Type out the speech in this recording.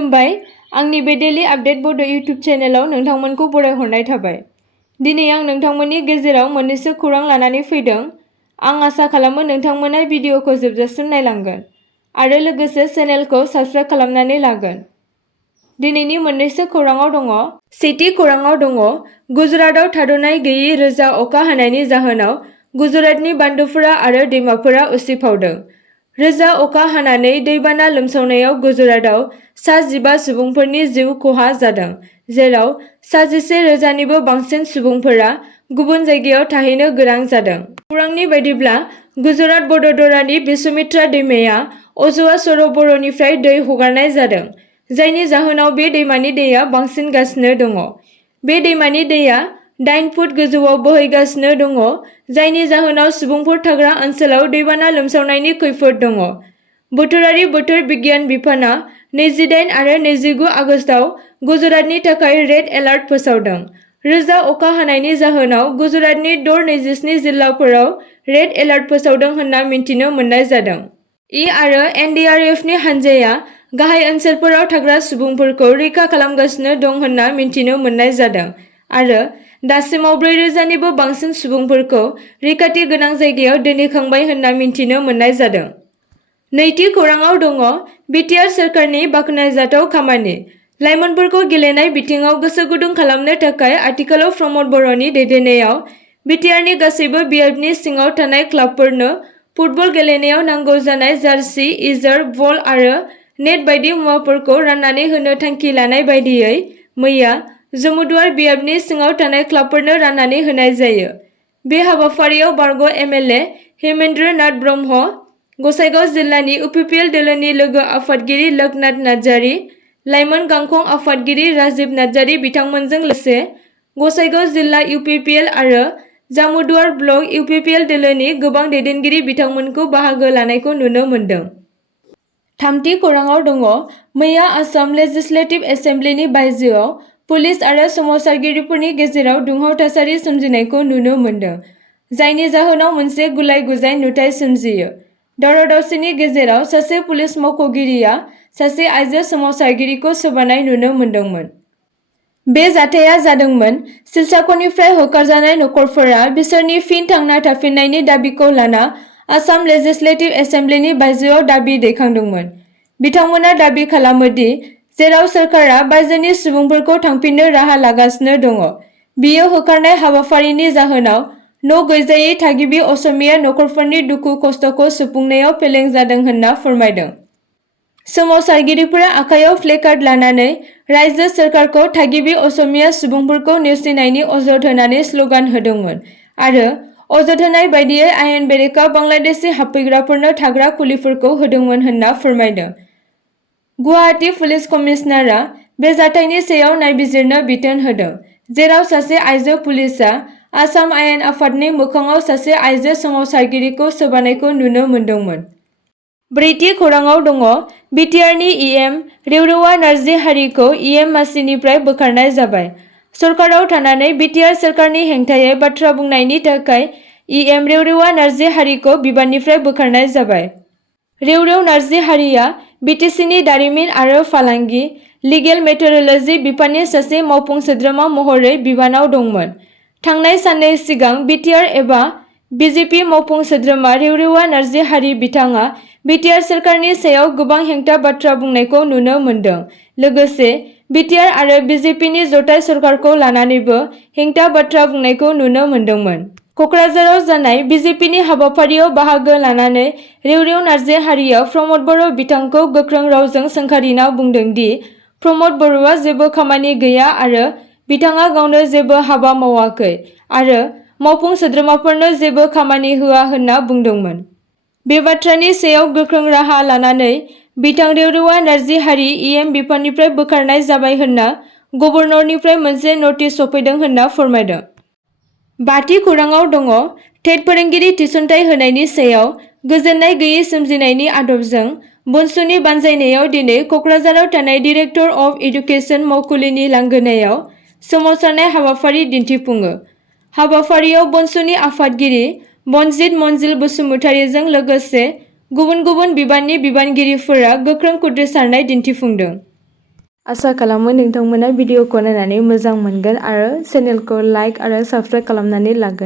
खुलुमबाय आंनि बे डेली आपडेट बड' इउटिउब चेनेलाव नोंथांमोनखौ बरायहरनाय थाबाय। दिनै आं नोंथांमोननि गेजेराव मोननैसो खौरां लानानै फैदों। आं आसा खालामो नोंथांमोना भिडिअखौ जोबजासिम नायलांगोन आरो लोगोसे चेनेलखौ साबस्क्राइब खालामनानै लागोन। दिनैनि मोननैसो खौराङाव दङ। सेथि खौराङाव दङ गुजरातआव थाद'नाय गैयै रोजा अखा हानायनि जाहोनाव गुजरातनि बान्दोफोरा आरो दैमाफोरा उसिफावदों। रोजा अखा हानानै दैबाना लोमसावनायाव गुजरातआव सा 15 सुबुंफोरनि जिउ खहा जादों, जेराव सा 11 रोजानिबो बांसिन सुबुंफोरा गुबुन जायगायाव थाहैनो गोनां जादों। खौरांनि बायदिब्ला गुजरात बड'दरानि बिस्वामित्रा दैमाया अजवा सरोबरनिफ्राय दै हगारनाय जादों, जायनि जाहोनाव बे दैमानि दैया बांसिनगासिनो दङ। बे दैमानि दैया 8 फुट गोजौआव बोहैगासिनो दङ, जायनि जाहोनाव सुबुंफोर थाग्रा ओनसोलाव दैबाना लोमसावनायनि खैफोद दङ। बोथोरारि बोथोर बिगियान बिफानआ 28 आरो 29 आगस्तआव गुजरातनि थाखाय रेड एलार्ट फोसावदों। रोजा अखा हानायनि जाहोनाव गुजरातनि 27 जिल्लाफोराव रेड एलार्ट फोसावदों होनना मिन्थिनो मोननाय जादों। आरो एनडीआरएफनि हानजाया गाहाय ओनसोलफोराव थाग्रा सुबुंफोरखौ रैखा खालामगासिनो दं होनना मिन्थिनो मोननाय जादों आरो दासिमाव 4000निबो बांसिन सुबुंफोरखौ रैखाथि गोनां जायगायाव दोनहैखांबाय होनना मिन्थिनो मोननाय जादों। नैथि खौराङाव दङ बिटिआर सोरखारनि बाख्नायजाथाव खामानि। लाइमोनफोरखौ गेलेनाय बिथिङाव गोसो गुदुं खालामनो थाखाय आथिखालाव प्रमद बर'नि दैदेननायाव बिटिआरनि गासैबो बियाबनि सिङाव थानाय क्लाबफोरनो फुटबल गेलेनायाव नांगौ जानाय जार्सि, इजार, बल आरो नेट बायदि मुवाफोरखौ राननानै होनो थांखि लानाय बायदियै मैया जमुदुवार बियाबनि सिङाव थानाय क्लाबफोरनो राननानै होनाय जायो। बे हाबाफारियाव बारग' एमएलए हेमेन्द्र नाथ ब्रह्म, गसाइगाव जिल्लानि इउपिपिएल दोलोनि लोगो आफादगिरि लोकनाथ नार्जारी, लाइमोन गांखं आफादगिरि राजिब नार्जारी बिथांमोनजों लोगोसे गसाइगाव जिल्ला इउपिपिएल आरो जामुदुवार ब्लक इउपिपिएल दोलोनि गोबां दैदेनगिरि बिथांमोनखौ बाहागो लानायखौ नुनो मोन्दों। थामथि खौराङाव दङ मैया आसाम लेजिस्लेटिभ एसेमब्लिनि बायजोआव पुलिस आरो सोमावसारगिरिफोरनि गेजेराव दुंहाव थासारि सोमजिनायखौ नुनो मोन्दों, जायनि जाहोनाव मोनसे गुलाय-गुजाय नुथाय सोमजियो। दावराव-दावसिनि गेजेराव सासे पुलिस मावख'गिरिया सासे आइजो सोमावसारगिरिखौ सोबानाय नुनो मोन्दोंमोन। बे जाथाया जादोंमोन सिलसाख'निफ्राय होखारजानाय नखरफोरा बिसोरनि फिन थांना थाफिननायनि दाबिखौ लाना आसाम लेजिस्लेटिभ एसेमब्लिनि बायजोआव दाबि दैखांदोंमोन। बिथांमोना दाबि खालामो दि जेराव सोरखारा बायजोनि सुबुंफोरखौ थांफिननो राहा लागासिनो दङ, बियो होखारनाय हाबाफारिनि जाहोनाव न' गैजायै थागिबि असमिया नखरफोरनि दुखु खस्थ'खौ सुफुंनायाव फेलें जादों होनना फोरमायदों। सोमावसारगिरिफोरा आखायाव प्लेकार्ड लानानै रायजो सोरखारखौ थागिबि असमिया सुबुंफोरखौ नेवसिनायनि अजद होनानै स्ल'गान होदोंमोन आरो अजद होनाय बायदियै आयेन बेरेखा बांलादेशी हाबफैग्राफोरनो थाग्रा खुलिफोरखौ होदोंमोन होनना फोरमायदों। गुवाहाटी पुलिस कमिशनारआ बे जाथायनि सायाव नायबिजिरनो बिथोन होदों, जेराव सासे आइजो पुलिसआ आसाम आयेन आफादनि मोखाङाव सासे आइजो सोमावसारगिरिखौ सोबानायखौ नुनो मोन्दोंमोन। ब्रैथि खौराङाव दङ बिटिआरनि इएम रेवरेवा नार्जिहारीखौ इएम मासिनिफ्राय बोखारनाय जाबाय। सरकाराव थानानै बिटिआर सोरखारनि हेंथायै बाथ्रा बुंनायनि थाखाय इएम रेवरेवा नार्जिहारीखौ बिबाननिफ्राय बोखारनाय जाबाय। रेवरेव नार्जिहारीया बिटिसिनि दारिमिन आरो फालांगि लिगेल मेट्र'ल'जी बिफाननि सासे मावफुं सोद्रोमा महरै बिबानाव दंमोन। थांनाय साननै सिगां बिटिआर एबा बिजेपि मावफुं सोद्रोमा रेवरेवा नार्जिहारी बिथाङा बिटिआर सोरखारनि सायाव गोबां हेंथा बाथ्रा बुंनायखौ नुनो मोन्दों, लोगोसे बिटिआर आरो बिजेपिनि जथाय सरकारखौ लानानैबो हेंथा बाथ्रा बुंनायखौ नुनो मोन्दोंमोन। क'क्राझाराव जानाय बिजेपिनि हाबाफारियाव बाहागो लानानै रेवरेव नार्जिहारीया प्रमद बर' बिथांखौ गोख्रों रावजों सोंखारिना बुंदों दि प्रमद बर'आ जेबो खामानि गैया आरो बिथाङा गावनो जेबो हाबा मावाखै आरो मावफुं सोद्रोमाफोरनो जेबो खामानि होआ होनना बुंदोंमोन। बे बाथ्रानि सायाव गोख्रों राहा लानानै बिथां रेवरेवा नार्जिहारी इएम बिफाननिफ्राय बोखारनाय जाबाय होनना गभर्नरनिफ्राय मोनसे नटिस सफैदों होनना फोरमायदों। बाथि खौराङाव दङ टेट फोरोंगिरि थिसनथाइ होनायनि सायाव गोजोननाय गैयै सोमजिनायनि आदबजों बनसुनि बानजायनायाव दिनै क'क्राझाराव थानाय डिरेक्टर अफ एडुकेसन मावखुलिनि लांगोनायाव सोमावसारनाय हाबाफारि दिन्थिफुङो। हाबाफारियाव बनसुनि आफादगिरि बनजित मनजिल बसुमतारीजों लोगोसे गुबुन गुबुन बिबाननि बिबानगिरिफोरा गोख्रों खुद्रिसारनाय दिन्थिफुंदों। आसा खालामो नोंथांमोना भिडिअखौ नायनानै मोजां मोनगोन आरो चेनेलखौ लाइक आरो साबस्क्राइब खालामनानै लागोन।